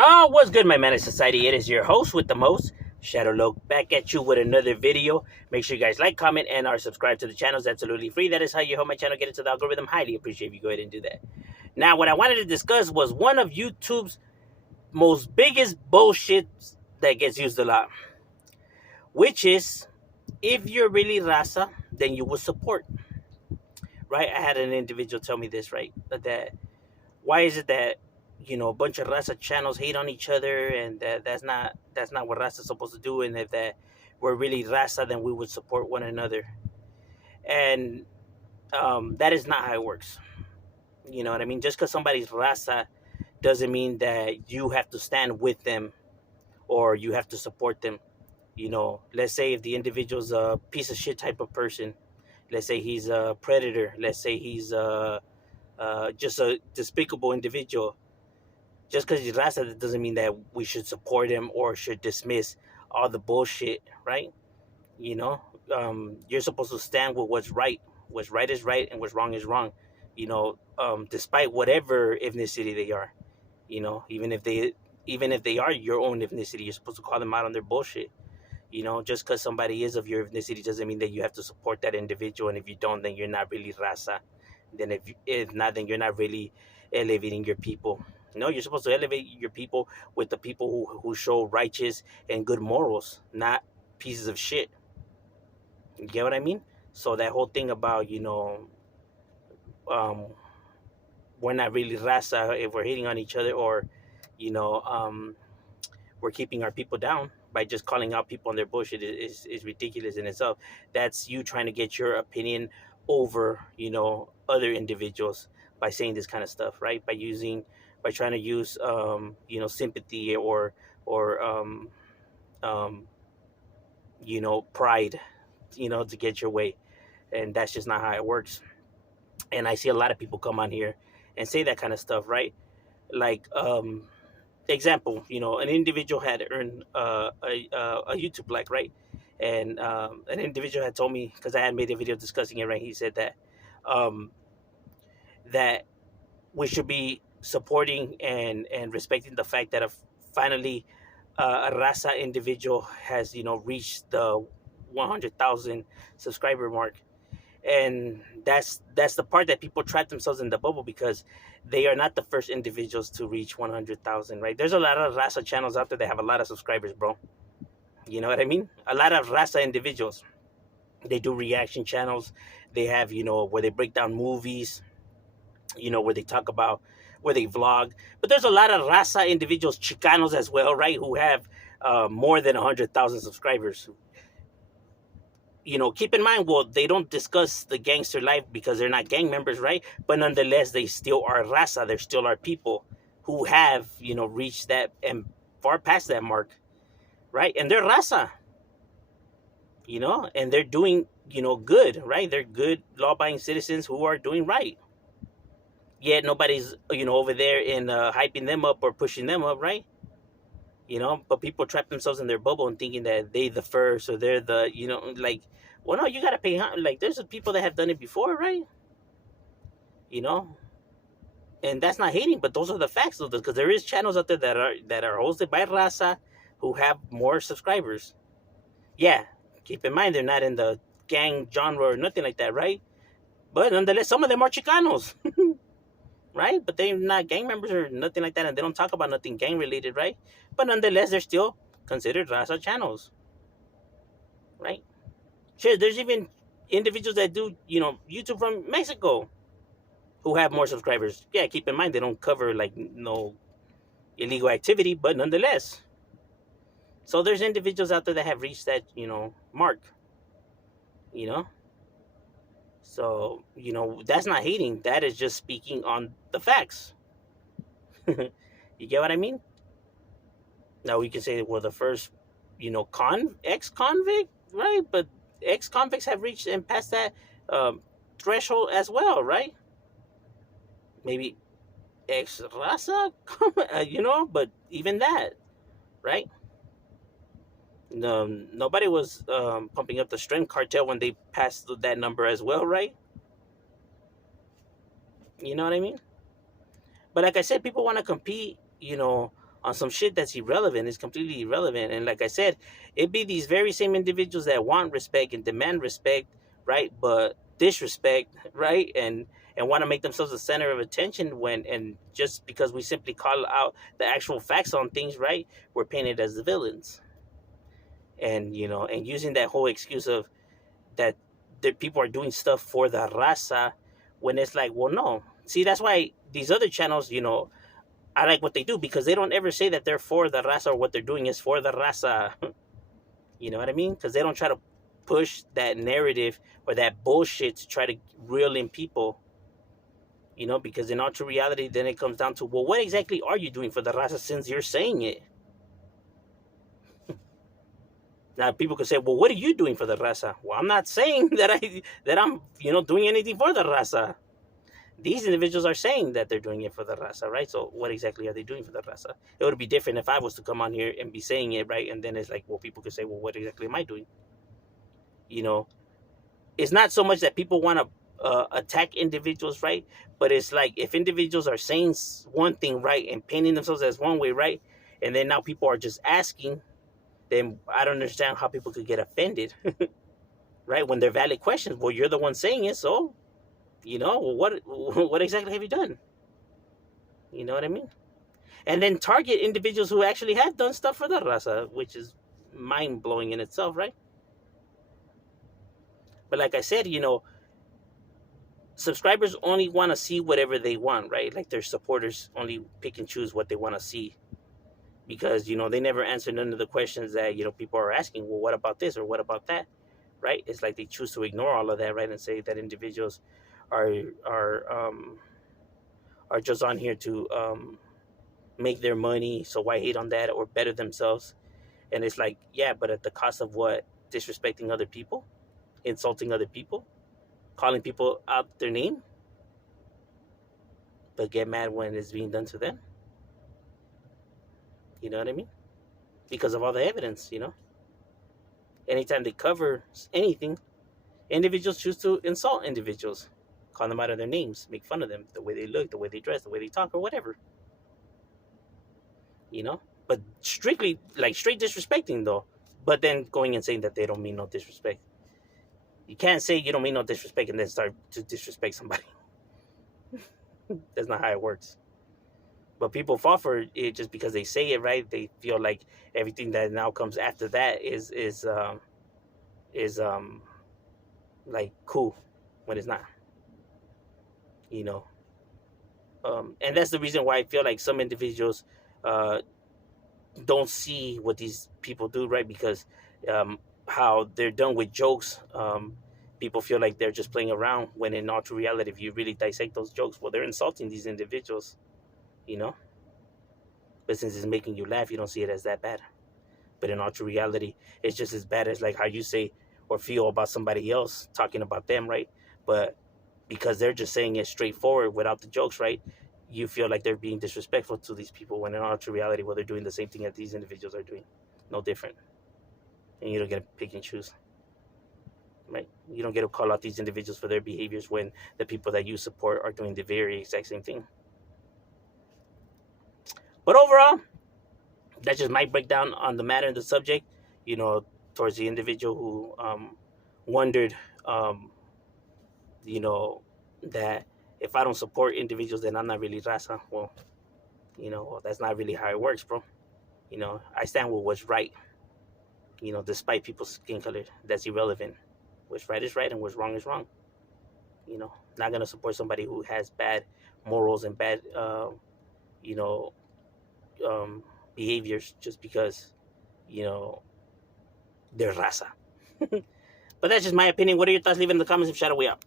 Oh, what's good, my man of society? It is your host with the most, Shadow Loke, back at you with another video. Make sure you guys like, comment, and are subscribed to the channel. It's absolutely free. That is how you help my channel get into the algorithm. Highly appreciate if you go ahead and do that. Now, what I wanted to discuss was one of YouTube's most biggest bullshits that gets used a lot, which is if you're really raza, then you will support. Right? I had an individual tell me this, right? That why is it that a bunch of raza channels hate on each other, and that's not what raza is supposed to do, and if that we're really raza, then we would support one another, and that is not how it works. You know what I mean? Just because somebody's raza doesn't mean that you have to stand with them or you have to support them. Let's say if the individual's a piece of shit type of person, let's say he's a predator, let's say he's just a despicable individual. Just because he's raza, that doesn't mean that we should support him or should dismiss all the bullshit, right? You know, you're supposed to stand with what's right. What's right is right, and what's wrong is wrong. Despite whatever ethnicity they are. Even if they are your own ethnicity, you're supposed to call them out on their bullshit. Just because somebody is of your ethnicity doesn't mean that you have to support that individual, and if you don't, then you're not really raza. Then if not, then you're not really elevating your people. No, you're supposed to elevate your people with the people who show righteous and good morals, not pieces of shit. You get what I mean? So that whole thing about um, we're not really raza if we're hating on each other, or you know um, we're keeping our people down by just calling out people on their bullshit is ridiculous in itself. That's you trying to get your opinion over other individuals by saying this kind of stuff, right? By trying to use sympathy or um, pride, to get your way, and that's just not how it works. And I see a lot of people come on here and say that kind of stuff, right? Like, example, an individual had earned a YouTube like, right? And an individual had told me, because I had made a video discussing it, right? He said um, that we should be supporting and respecting the fact that if finally a raza individual has reached the 100,000 subscriber mark, and that's the part that people trap themselves in the bubble, because they are not the first individuals to reach 100,000, right? There's a lot of raza channels out there that have a lot of subscribers, bro. You know what I mean? A lot of raza individuals, they do reaction channels. They have where they break down movies, where they talk about, where they vlog. But there's a lot of raza individuals, chicanos as well, right, who have more than 100,000 subscribers. Keep in mind, well, they don't discuss the gangster life because they're not gang members, right? But nonetheless, they still are raza. They're still our people who have, reached that and far past that mark, right? And they're raza, and they're doing, good, right? They're good, law-abiding citizens who are doing right. Yet nobody's, over there in hyping them up or pushing them up, right? But people trap themselves in their bubble and thinking that they the first, or they're the, like, well, no, you gotta pay. Like, there's people that have done it before, right? You know, and that's not hating, but those are the facts, though, because there is channels out there that are hosted by raza who have more subscribers. Yeah, keep in mind they're not in the gang genre or nothing like that, right? But nonetheless, some of them are Chicanos, right? But they're not gang members or nothing like that, and they don't talk about nothing gang related, right? But nonetheless, they're still considered raza channels, right? Sure, there's even individuals that do, YouTube from Mexico who have more subscribers. Yeah, keep in mind they don't cover like no illegal activity, but nonetheless. So there's individuals out there that have reached that, mark, you know. So, that's not hating. That is just speaking on the facts. You get what I mean? Now we can say, well, the first, ex-convict, right? But ex-convicts have reached and passed that threshold as well, right? Maybe ex-raza, but even that, right? Nobody was pumping up the strength cartel when they passed that number as well, right? You know what I mean? But like I said, people want to compete, on some shit that's irrelevant. It's completely irrelevant. And like I said, it be these very same individuals that want respect and demand respect, right? But disrespect, right? And want to make themselves the center of attention when, and just because we simply call out the actual facts on things, right? We're painted as the villains. And, and using that whole excuse of that people are doing stuff for the raza, when it's like, well, no. See, that's why these other channels, I like what they do, because they don't ever say that they're for the raza or what they're doing is for the raza. You know what I mean? Because they don't try to push that narrative or that bullshit to try to reel in people. Because in all true reality, then it comes down to, well, what exactly are you doing for the raza since you're saying it? Now people could say, well, what are you doing for the raza? Well, I'm not saying that I'm doing anything for the raza. These individuals are saying that they're doing it for the raza, right? So what exactly are they doing for the raza? It would be different if I was to come on here and be saying it, right? And then it's like, well, people could say, well, what exactly am I doing? It's not so much that people want to attack individuals, right? But it's like, if individuals are saying one thing, right, and painting themselves as one way, right, and then now people are just asking, then I don't understand how people could get offended, right? When they're valid questions. Well, you're the one saying it, so what exactly have you done? You know what I mean? And then target individuals who actually have done stuff for the raza, which is mind blowing in itself, right? But like I said, subscribers only want to see whatever they want, right? Like their supporters only pick and choose what they want to see, because they never answer none of the questions that people are asking. Well, what about this or what about that, right? It's like they choose to ignore all of that, right, and say that individuals are just on here to make their money, so why hate on that, or better themselves. And it's like, yeah, but at the cost of what? Disrespecting other people, insulting other people, calling people out their name, but get mad when it's being done to them. You know what I mean? Because of all the evidence, anytime they cover anything, individuals choose to insult individuals, call them out of their names, make fun of them, the way they look, the way they dress, the way they talk, or whatever. But strictly, like, straight disrespecting, though. But then going and saying that they don't mean no disrespect. You can't say you don't mean no disrespect and then start to disrespect somebody. That's not how it works. But people fall for it just because they say it, right? They feel like everything that now comes after that is like cool, when it's not. And that's the reason why I feel like some individuals don't see what these people do, right? Because how they're done with jokes, people feel like they're just playing around, when in all true reality, if you really dissect those jokes, well, they're insulting these individuals, but since it's making you laugh, you don't see it as that bad. But in all true reality, it's just as bad as like how you say or feel about somebody else, talking about them, right? But because they're just saying it straightforward without the jokes, right, you feel like they're being disrespectful to these people, when in all true reality, well, they're doing the same thing that these individuals are doing. No different. And you don't get to pick and choose, right? You don't get to call out these individuals for their behaviors when the people that you support are doing the very exact same thing. But overall, that's just my breakdown on the matter and the subject, towards the individual who wondered, that if I don't support individuals, then I'm not really raza. Well, that's not really how it works, bro. I stand with what's right, despite people's skin color. That's irrelevant. What's right is right and what's wrong is wrong. Not going to support somebody who has bad morals and bad, behaviors just because, they're raza. But that's just my opinion. What are your thoughts? Leave it in the comments. Shadow, we out.